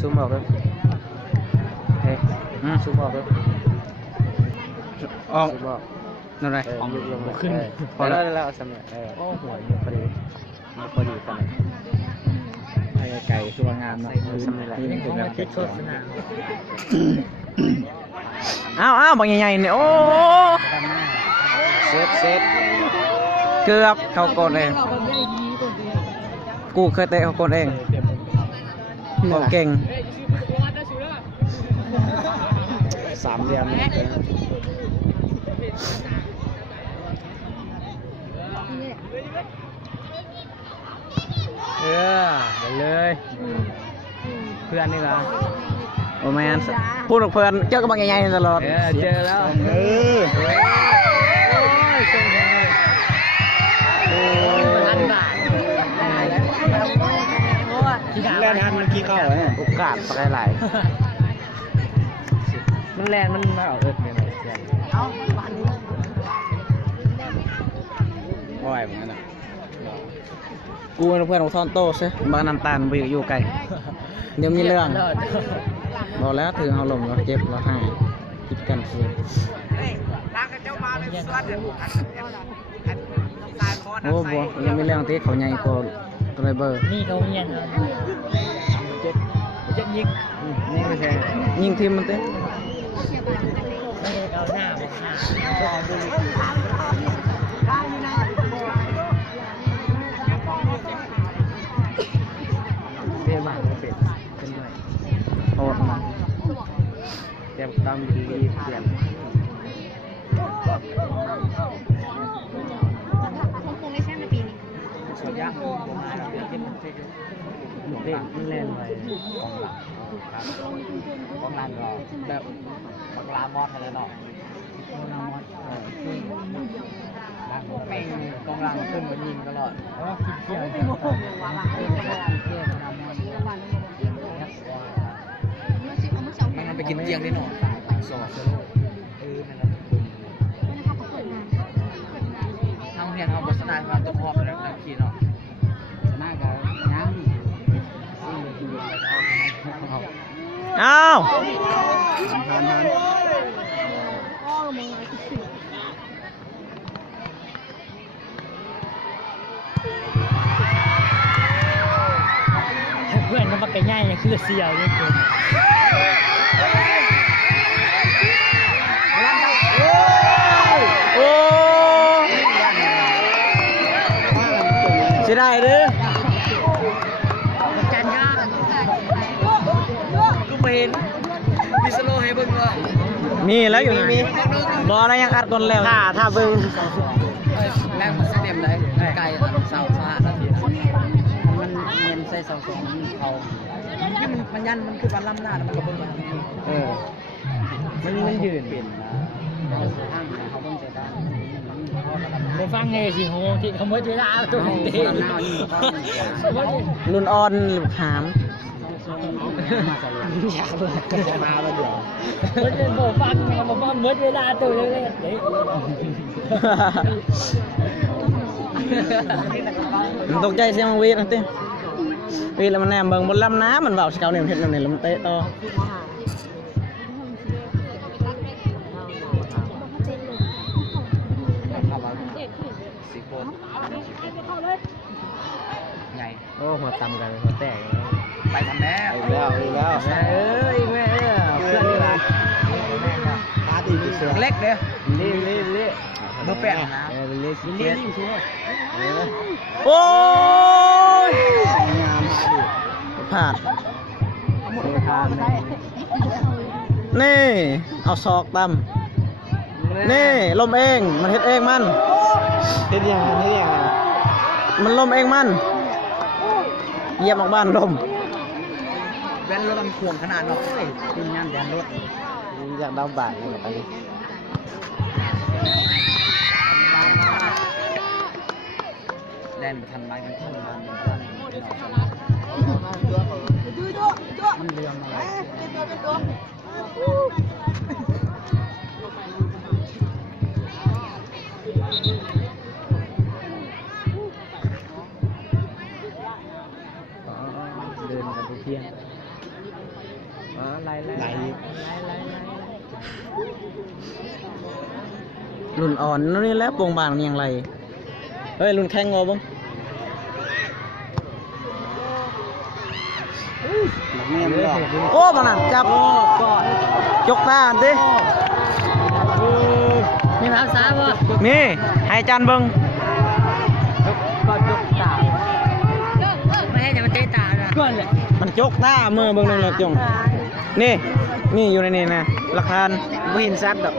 ซูมออกเลยเฮ้ยซูมออกเลยออกนั่นไรยุบลงมาขึ้นพอแล้วสำเร็จโอ้หัวยุบพอดีพอดีกันไก่คือว่างามเนาะสำเร็จแล้วนี่คือแบบติดสดนะอ้าวบางใหญ่ๆเนี่ยโอ้เซตเกือบเขากดเองกูเคยเตะเขากดเองเขาเก่ง3 เหลี่ยมเลยเพื่อนนี่เหรอโอ้แมนพูดกับเพื่อนเจอกับบางใหญ่ๆตลอดเจอแล้วแล่นทันมันขี้เข้าเลยโอกาสไปหลายมันแล่นมันไม่เอาเนี่ยเอาวันนี้บ่อยเหมือนกันนะกูเป็นเพื่อนของทอนโต้ใช่บางน้ำตาลไปอยู่ไกลเดี๋ยวมีเรื่องบอกแล้วถึงเอาลมเราเจ็บเราหายคิดกันสิโอ้โหยังมีเรื่องที่เขาใหญ่กว่าไรเบอร์นี่เขาเงียบเจ็บยิงไม่ใช่ยิงทีมมันเต้เอาหน้าเบี้ยบ้านเป็ดเป็นไงโหดมากเตรียมตามดีเปลี่ยนสดย่างมาเดี๋ยวที่มันเด็กมันแรงไปกองหลังเราแบบกองลามอดอะไรเนาะกองลามอดไม่กองหลังขึ้นมายิงตลอดมันไปกินเตียงได้หน่อยสอดนั่นแหละเอาเห็นเอาบทสนานมาตัวพอไปแล้วนะขี่เนาะน่าจะยังอ้าวเพื่อนมันมาไกลง่ายยังคือเสียวเลยคุณโอ้เสียดายเด้อจันยากูไม่เห็นมีสโลให้เบิ่งเลยมีแล้วอยู่มีบอลอะไรยังอัดก่อนแล้วถ้าเบิ่งแรงมันเต็มเลยไกลเสาสะอาดนาทีมันเงินใส่2เขามันยันมันคือปลาล่ำหน้ามันก็เบิ่งมันยืนเปลี่ยนเขาเบิ่งใจได้ไปฟังไงสิโหที่เขาเมื่อเวลาตัวของตีรุ่นอ่อนหามอยากเลยมาแล้วเดี๋ยวมันจะบอกฟังไงบอกว่าเมื่อเวลาตัวเลยมันตกใจเสียงวีนั่นติวีแล้วมันแนมเบิ่งบนลำน้ำมันเบาสเกลเนี่ยเห็นแล้วเนี่ยแล้วมันเตะต่อไงโอ้หัวตำกันหัวแตกไปทำแม่อีกแล้วแม่เพื่อนนี่แหละตาตีเล็กเด้อเละเบอร์8นะเละโอ้ยผ่านนี่เอาศอกตำนี่ลมเองมันเฮ็ดเองมันเฮ็ดยังมันลมเองมันเยี่ยมออกบ้านลมแว่นรถมันข่วงขนาดเนาะขึ้นงานแดนรถอยากดาวบ่ายอะไรไปดิแดนไปทันไม้กันทันมันเรื่องอะไรเดินกันทุกเที่ยง ไหล รุ่นอ่อนนี่แหล้วปวงบางมันยังไรเฮ้ยรุ่นแข่งงอบ้ง เงียบเลย โอ้มันน่ะจับยกตาอันดิ มีภาษาบ่ มีให้จานเบิ้ง ก็ยกตาไม่ให้จะมาเตะตานะก้อนเลย มันยกตามือเบิ้งนึงเลยจงนี่อยู่ในนี่นะหลักฐาน ไม่เห็นซัดดอก